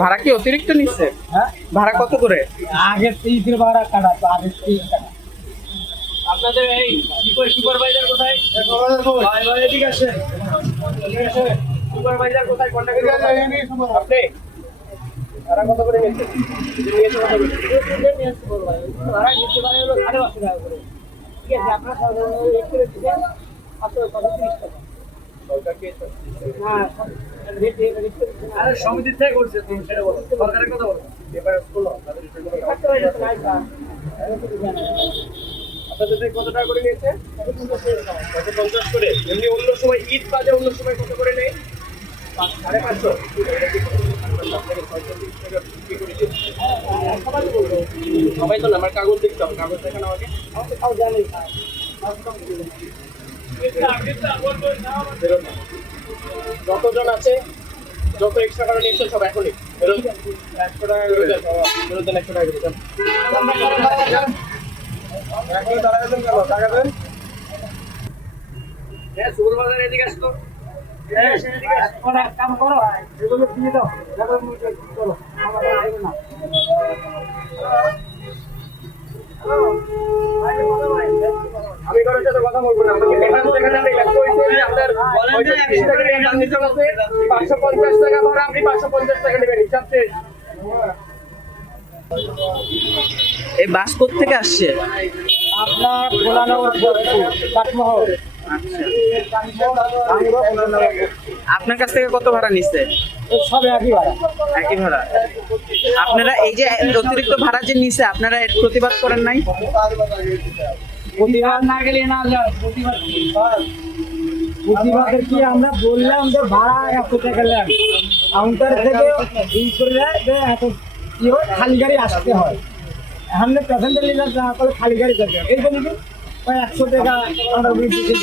ভাড়া কি অতিরিক্ত নিচ্ছে? হ্যাঁ, ভাড়া কত করে? আগের 30 ভাড়া কাটা তো আগের 30 টাকা। আপনাদের এই সুপারভাইজার কোথায়? ভাই ভাই এদিকে আসে। সুপারভাইজার কোথায়? কন্টাক্ট আপনি ভাড়া কত করে নিচ্ছেন? নিয়েছে কত করে? ভাড়া নিতে পারে হলো 550 টাকা করে। ঠিক আছে, আপনারা সাধারণত এক করে দিবেন 530 টাকা। সরকার কে? হ্যাঁ, আরে সমিতি থেকে করছে, তুমি সেটা বলো। সরকারের কথা বলো। পেপার স্কুল আপনাদের আপনাদের থেকে কত টাকা করে নিয়েছে? 50 করে। এমনি অন্য সময় ঈদ বাদে অন্য সময় কত করে নেই? 550। সবাই তো না, আমার কাগজ দেখতে হবে। কাগজ দেখান আমাকে। যতজন আছে, যত এক্সট্রা করে নিচ্ছে সব এখনই ফেরত 100 টাকা করে দেন। ফেরত দেন 100 টাকা করে দেন। এখন দাঁড়ায় দেন, কেন টাকা দেন? হ্যাঁ, সুপারভাইজার এদিকে আসতো। কাম করো, এগুলো দিয়ে দাও। চলো, আমার আসবে না। আমি কারোর সাথে কথা বলবো না। আমাকে পেপার দেখাতে হবে। লেখা হয়েছে আপনার 530 টাকা রিটার্ন দিতে হবে। 550 টাকা ভাড়া, আপনি 550 টাকা নেবেন। হিসাব শেষ। এই বাস থেকে আসছে? আপনার ভোলানগর কাঠমোহর। আপনার কাছ থেকে কত ভাড়া নিচ্ছে? সব একই ভাড়া। একই ভাড়া। আপনারা এই যে অতিরিক্ত ভাড়া যে নিছে, আপনারা এর প্রতিবাদ করেন নাই? প্রতিবাদ না গেলে না যায়। প্রতিবাদের কি আমরা বললাম যে ভাড়া 100 টাকা নেন, কাউন্টার থেকে ই করে দেয় এত কি হয়, খালি গাড়ি আসতে হয়। এখানে প্যাসেঞ্জার নিলে না করলে খালি গাড়ি যাবে, এই জন্য কি 100 টাকা আমরা দিচ্ছি।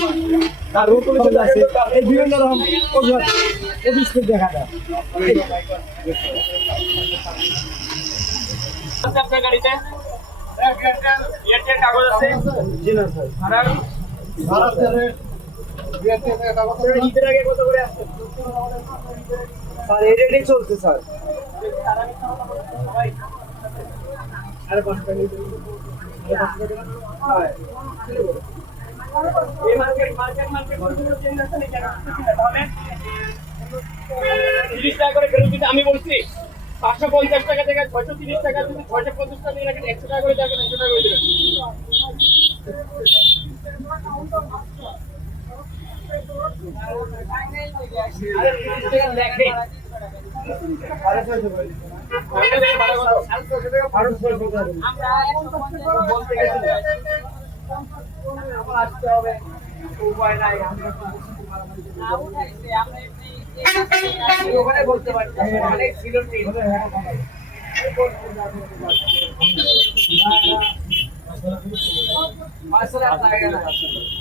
আর রোড চলে যাচ্ছে, এই বিভিন্ন রকম অজুহাত অফিসে দেখা যায়। আপনার গাড়িতে এয়ারটেল কাগজ আছে? জি না স্যার। ঈদের আগে কত করে আসছে? স্যার এই রেটই চলছে স্যার। আরে 5 টাকা এই মার্কেট কোনো চেঞ্জ আছে নাকি? তাহলে 30 টাকা করে ফেরত দিতে আমি বলছি। 550 টাকা থেকে 630 টাকা, যদি 650 টাকা দিয়ে রাখেন 100 টাকা করে দেবেন, 100 টাকা করে দেবেন। আরে 30 টাকা দেখে আসতে হবে, উপায় নাই। ওখানে বলতে পারছি অনেক ছিল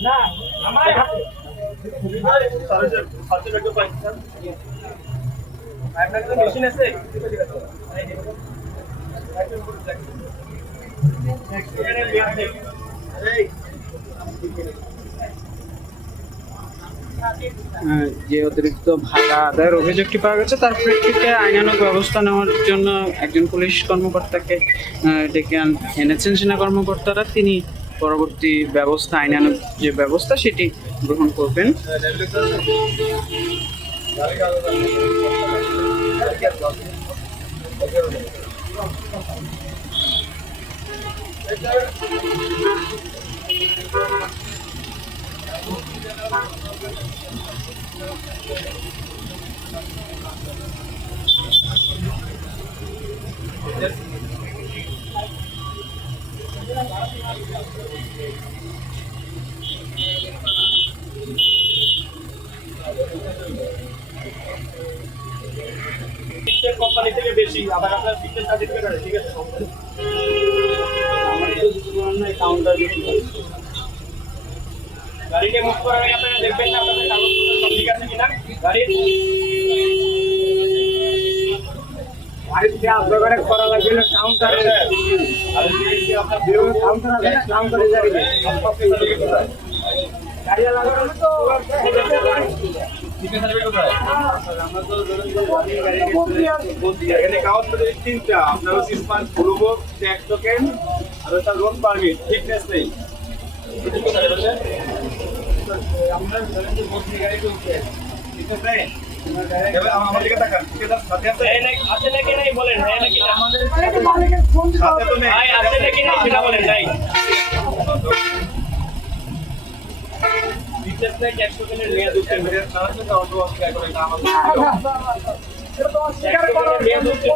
না আমার মেশিন আছে। যে অতিরিক্ত ভাড়া আদায়ের অভিযোগটি পাওয়া গেছে, তার প্রেক্ষিতে আইনানুগ ব্যবস্থা নেওয়ার জন্য একজন পুলিশ কর্মকর্তাকে ডেকে এনেছেন সেনা কর্মকর্তারা। তিনি পরবর্তী ব্যবস্থা, আইনানুগ যে ব্যবস্থা সেটি গ্রহণ করবেন। কোম্পানি থেকে বেশি, আবার আপনার ফিক্সড সার্টিফিকেট আছে, ঠিক আছে? গাড়িতে মুভ করার আগে আপনারা দেখবেন না আপনাদের কাগজপত্র সব ঠিক আছে কিনা গাড়ির। বাড়িতে আপনার করা লাগবে না কাউন্টারে কাউন্টার আছে না কাউন্টারে যাবে গাড়ি লাগানো তো এখানে কাগজ পত্র তিনটা আপনার সিস্টেম পুরো ট্যাক্স টোকেন আর ওটা লোন পারমিট ফিটনেস নেই আমরা ধরেন যে বসে গাড়ি চলছে ফিটনেস নেই এবার আমার দিকে তাকান ঠিক আছে সাথে আছে আছে নাকি নাই বলেন হ্যাঁ নাকি না মালিকের ফোন সাথে তো নেই ভাই আছে নাকি নাই সেটা বলেন নাই বিজনেস না ক্যাশ টোকেনের মেয়াদ উঠছে এর সারা তো অটো অস্কার করে এটা আমাদের এটা তো অস্বীকার করার মেয়াদ উঠছে